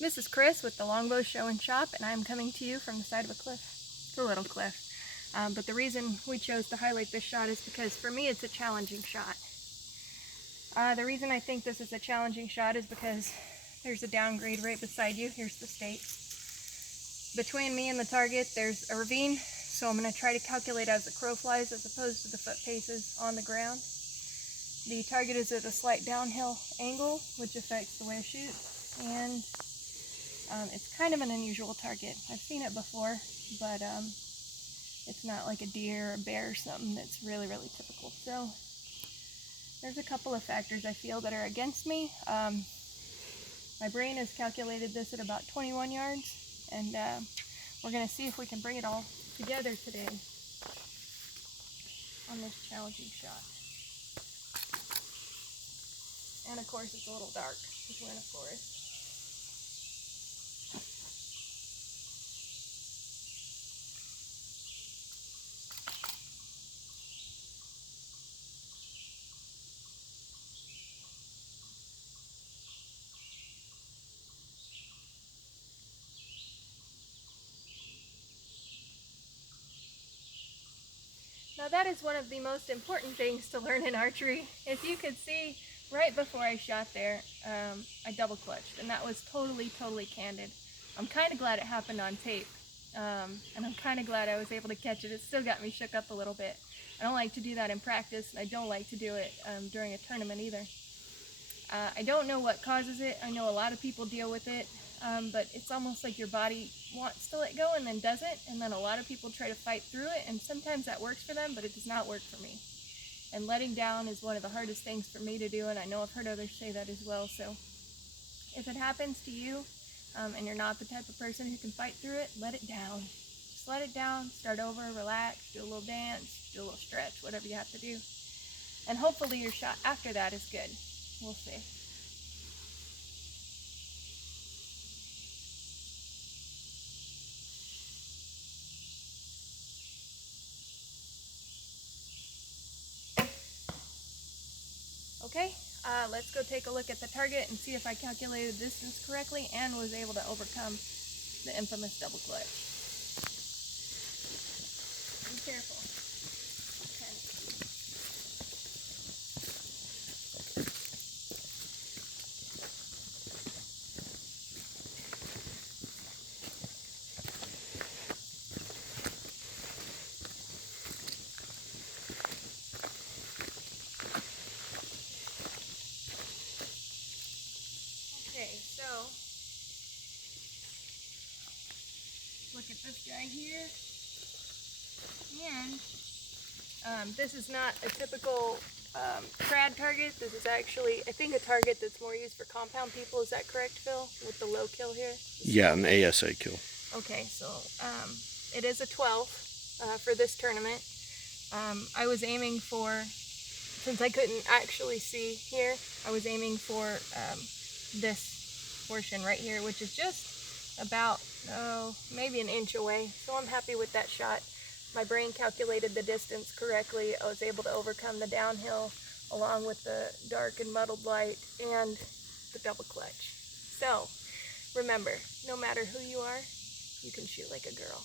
This is Chris with the Longbow Show and Shop, and I'm coming to you from the side of a cliff. It's a little cliff. But the reason we chose to highlight this shot is because for me it's a challenging shot. The reason I think this is a challenging shot is because there's a downgrade right beside you. Here's the stakes. Between me and the target there's a ravine, so I'm going to try to calculate as the crow flies as opposed to the foot paces on the ground. The target is at a slight downhill angle, which affects the way I shoot, and it's kind of an unusual target. I've seen it before, but it's not like a deer or a bear or something that's really typical. So there's a couple of factors I feel that are against me. My brain has calculated this at about 21 yards, and we're going to see if we can bring it all together today on this challenging shot. And of course it's a little dark because we're in a forest. Now that is one of the most important things to learn in archery. If you could see, right before I shot there, I double clutched, and that was totally candid. I'm kind of glad it happened on tape, and I'm kind of glad I was able to catch it. It still got me shook up a little bit. I don't like to do that in practice, and I don't like to do it during a tournament either. I don't know what causes it. I know a lot of people deal with it, but it's almost like your body wants to let go and then doesn't, and then a lot of people try to fight through it, and sometimes that works for them, but it does not work for me. And letting down is one of the hardest things for me to do, and I know I've heard others say that as well. So if it happens to you, and you're not the type of person who can fight through it, let it down. Just let it down, start over, relax, do a little dance, do a little stretch, whatever you have to do. And hopefully your shot after that is good. We'll see. Okay, let's go take a look at the target and see if I calculated distance correctly and was able to overcome the infamous double clutch. Be careful. Okay, so look at this guy here, and this is not a typical trad target. This is actually, I think, a target that's more used for compound people. Is that correct, Phil? With the low kill here? Yeah, an ASA kill. Okay, so it is a 12 for this tournament. I was aiming for, since I couldn't actually see here, I was aiming for this portion right here, which is just about, maybe an inch away. So I'm happy with that shot. My brain calculated the distance correctly. I was able to overcome the downhill along with the dark and muddled light and the double clutch. So remember, no matter who you are, you can shoot like a girl.